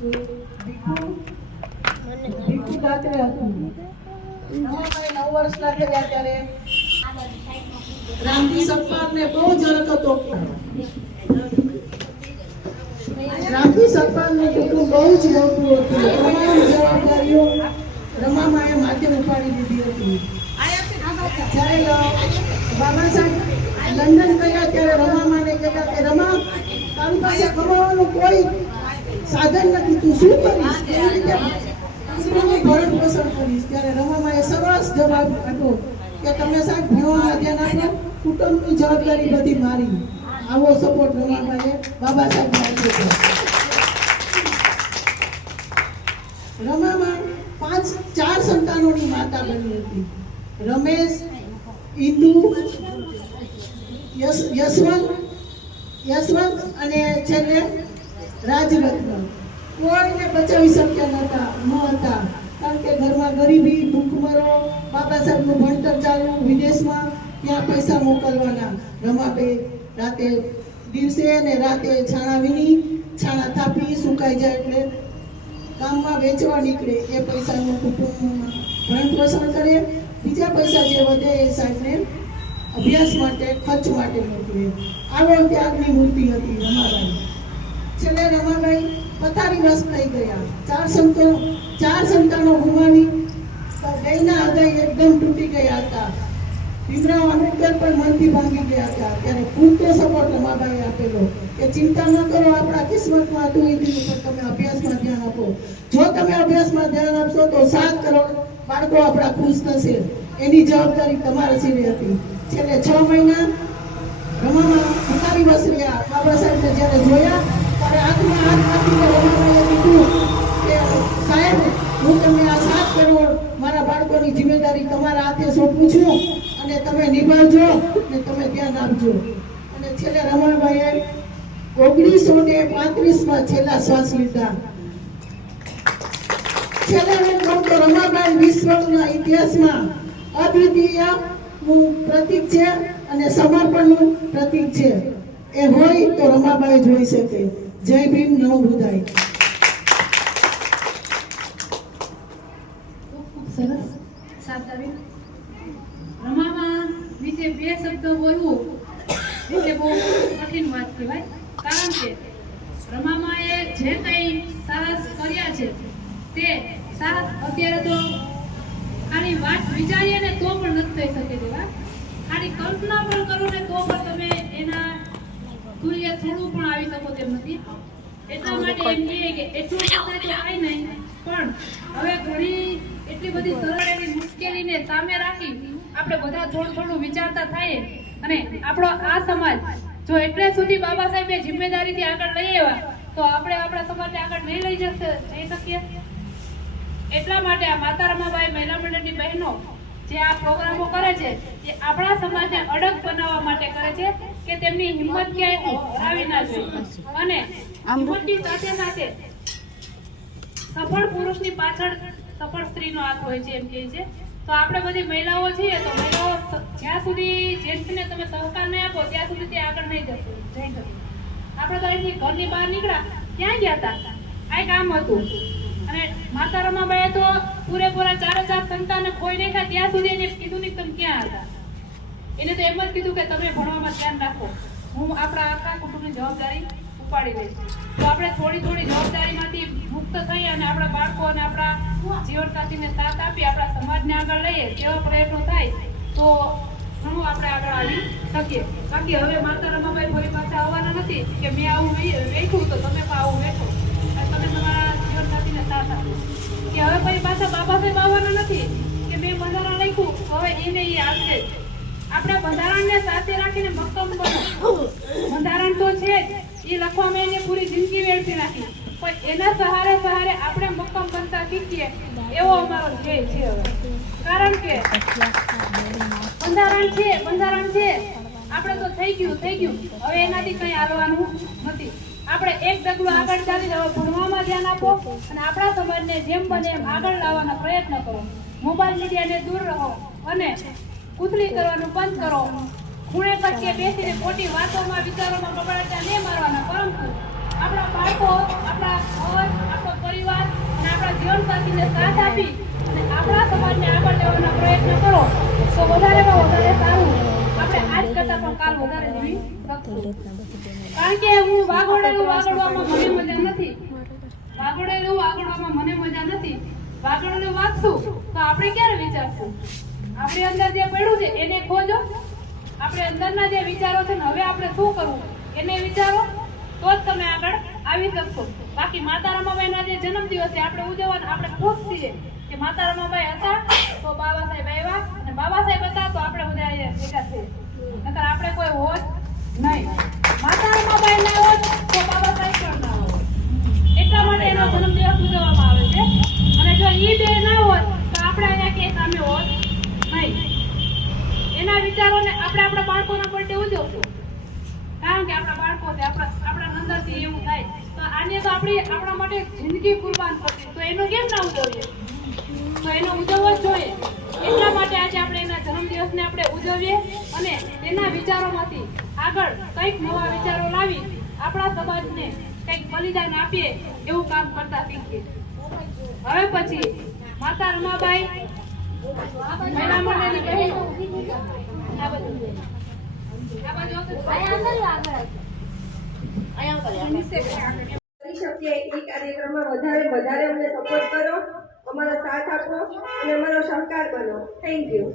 ભીખુ દાત્રે હતું. રમાબાઈ 9 વર્ષના થયા ત્યારે રામજી સતપાલને બહુ ઝરક હતો. રામજી સતપાલનું કુટુંબ બહુ જ મોટું હતું. તમામ જવાબદારીઓ રમાબાઈએ માથે ઉપાડી દીધી હતી. જ્યારે બાબા સાહેબ લંડન ગયા ત્યારે રમામાને કહેતા કે રમા, તારી પાસે કમાવાનું કોઈ સાધન નથી, તું શું કરીશ, કેવી રીતે દીકરીનું ભરણ પોષણ કરીશ? ત્યારે રમામાએ સરસ જવાબ આપ્યો કે તમે સાહેબ ભણવામાં ધ્યાન આપો, કુટુંબની જવાબદારી બધી મારી. આવો સપોર્ટ રમાબાઈએ બાબા સાહેબને આપ્યો છે. રમામા 4 સંતાનોની માતા બની હતી. રમેશ, ઇન્દુ, યશવંત અને છેલ્લે રાજરત્ન. કોઈને બચાવી શક્યા ન હતા, કારણ કે ઘરમાં ગરીબી, ભૂખમરો, બાબા સાહેબનું ભણતર ચાલુ, વિદેશમાં, ત્યાં પૈસા મોકલવાના. રમાબેન રાતે દિવસે ને રાતે છાણા વીણી, છાણા થાપી, સુકાઈ જાય એટલે ગામમાં વેચવા નીકળે. એ પૈસાનું કુટુંબમાં ભરણ પોષણ કરે. બીજા પૈસા જે વધે એ સાહેબને અભ્યાસ માટે, ખર્ચ માટે મોકલે. આવો ત્યાગની મૂર્તિ હતી રમાબાઈ. છેલ્લે રમાબાઈ પથારીવશ થઈ ગયા. 4 સંતાનો ગુમાવી બેયના હૃદય એકદમ તૂટી ગયા હતા. ભીમરાવ આંબેડકર પણ મનથી ભાંગી ગયા હતા. ત્યારે પૂરતો સપોર્ટ રમાબાઈએ આપેલો કે ચિંતા ન કરો, આપણા કિસ્મતમાં હતું એ દિન ઉપર તમે અભ્યાસમાં ધ્યાન આપો. જો તમે અભ્યાસમાં ધ્યાન આપશો તો 7 કરોડ બાળકો આપણા ખુશ થશે. એની જવાબદારી તમારા સિરે હતી. છેલ્લે 6 મહિના રમામાં ભિખારી વસ રહ્યા. બાબા સાહેબને જ્યારે જોયા ત્યારે આંખમાં હાથ નાખીને રમાબાઈએ કીધું કે સાહેબ, હું તમને આ 7 કરોડ મારા બાળકોની જિમ્મેદારી તમારા હાથે સોંપું છું અને તમે નિભાવજો ને તમે ધ્યાન આપજો. અને છેલ્લે રમાબાઈએ 1935માં છેલ્લા શ્વાસ લીધા. છેલ્લે હું કહું તો રમાબાઈ વિશ્વના ઇતિહાસમાં અદ્વિતીય પ્રતીક છે અને સમર્પણનું પ્રતીક છે. એ હોય તો રમાબાઈ જોઈ શકે. જય ભીમ, નવ બુધાઈ. ખૂબ સરસ સાતાવી. રમાબા વિશે 2 શબ્દો બોલવું એટલે બહુ કઠિન વાત કહેવાય, કારણ કે રમામાએ જે કંઈ સાહસ કર્યા છે તે સાહસ અત્યારે તો ખાલી વાત વિચારીએ ને તો પણ નથી થઈ શકે તેવા. ખાલી કલ્પના પણ કરો ને તો પણ તમે એના તુલ્ય થોડું પણ આવી શકો તેમ નથી. એટલા માટે એમ કહીએ કે એટલું થાય તો કાંઈ નહીં, પણ હવે ઘણી એટલી બધી સરળ એવી મુશ્કેલીને સામે રાખી આપણે બધા થોડું વિચારતા થઈએ અને આપણો આ સમાજ જો એટલે સુધી બાબા સાહેબે જિમ્મેદારીથી આગળ લઈ આવ્યા તો આપણે આપણા સમાજને આગળ નહીં લઈ જઈ શકીએ. એટલા માટે આ માતા રમાબાઈ મહિલા મંડળની બહેનો જે આ પ્રોગ્રામો કરે છે એ આપણા સમાજને અડગ બનાવવા માટે કરે છે કે તેમની હિંમત ક્યાંય હરાવી ના જોઈએ. અને હિંમતની સાથે સાથે સફળ પુરુષની પાછળ સફળ સ્ત્રીનો હાથ હોય છે એમ કહે છે. તો આપણે બધી મહિલાઓ છીએ તો મહિલાઓ જ્યાં સુધી જેન્ટ્સને તમે સહકાર નહીં આપો ત્યાં સુધી તે આગળ નહીં જઈ શકે. આપણે તો અહીંથી ઘરની બહાર નીકળ્યા, ક્યાં ગયા હતા, આ કામ હતું. અને માતા રમાબાઈએ તો પૂરેપૂરા 4 સંતાનને ખોઈ નાખ્યા ત્યાં સુધી એને કીધું નહીં તમે ક્યાં હતા. એને તો એમ જ કીધું કે તમે ભણવામાં ધ્યાન રાખો, હું આપણા આખા કુટુંબની જવાબદારી ઉપાડી લઈશ. તો આપણે થોડી જવાબદારીમાંથી મુક્ત થઈ અને આપણા બાળકો અને આપણા જીવનસાથીને સાથ આપી આપણા સમાજને આગળ લઈએ તેવા પ્રયત્નો થાય તો ઘણું આપણે આગળ આવી શકીએ. બાકી હવે માતા રમાબાઈ ફરી પાછા આવવાના નથી કે મેં આવું વેઠું તો તમે પણ આવું વેઠો અને તમે તમારા જીવનસાથીને સાથ આપો. કે હવે ફરી પાછા બાબા સાહેબ આવવાના નથી કે મેં બંધારણ લખ્યું હવે એને એ આવશે. આપણે બંધારણને સાથે રાખીને મક્કમ બનો. બંધારણ તો છે જ, એ લખવામાં એને પૂરી જિંદગી વેડફી નાખી, પણ એના સહારે આપણે મક્કમ બનતા શીખીએ એવો અમારો ધ્યેય છે હવે. કારણ કે બંધારણ છે આપણે તો થઈ ગયું હવે એનાથી કંઈ હાલવાનું નથી. આપણે એક ડગલું આગળ ચાલી જાવ, ભણવામાં ધ્યાન આપો અને આપણા સમાજને જેમ બને એમ આગળ લાવવાનો પ્રયત્ન કરો. મોબાઈલ મીડિયાને દૂર રહો અને કૂતરી કરવાનું બંધ કરો. ખૂણે કટકે બેસીને ખોટી વાતોમાં વિચારોમાં બબડાટા નહીં મારવાના, પરંતુ આપણા બાળકો, આપણા ઘર, આપણો તો વધારેમાં વધારે સારું આપણે આજ કરતાં પણ કાલ વધારે જીવી શકશું. કારણ કે હું વાગોળેલું વાગડવામાં મને મજા નથી. વાગોળેલું વાગડવામાં મને મજા નથી. વાગડેલું વાગશું તો આપણે ક્યારે વિચારશું? આપણી અંદર જે પડ્યું છે એને ખોજો. આપણે અંદરના જે વિચારો છે ને હવે આપણે શું કરવું એને વિચારો, તો જ તમે આગળ આવી શકશો. બાકી માતા રમાબાઈના જે જન્મદિવસ છે આપણે ઉજવવાના, આપણે ખુશ છીએ કે માતા રમાબાઈ હતા તો બાબા સાહેબ આવ્યા, અને બાબા સાહેબ હતા તો આપણે બધા અહીંયા ભેગા થઈએ. નકર આપણે કોઈ હોત નહીં. માતા રમાબાઈ ના હોત તો બાબા સાહેબ પણ ના હોત. એટલા માટે એનો જન્મદિવસ ઉજવવામાં આવે છે. અને જો ઈ બે ના હોત તો આપણે અહીંયા કે સામે હોત નહીં. એના વિચારોને આપણે આપણા બાળકોના બર્થડે ઉજવશું, કારણ કે આપણા બાળકો છે, આપણા અંદરથી એવું થાય તો આને તો આપણા માટે જિંદગી કુરબાન કરતી, તો એનો કેમ ના ઉજવીએ? તો એનો ઉજવવો જ જોઈએ. એટલા માટે આજે આપણે એના જન્મદિવસને આપણે ઉજવીએ અને તેના વિચારોમાંથી આગળ કંઈક નવા વિચારો લાવી આપણા સમાજને કંઈક બલિદાન આપીએ એવું કામ કરતા શીખીએ. હવે પછી માતા રમાબાઈ મહિલા મંડળની બહેન આ બાજુ કરી શકીએ એ કાર્યક્રમમાં વધારે અમને સપોર્ટ કરો, અમારો સાથ આપો અને અમારો સહકાર બનો. Thank you.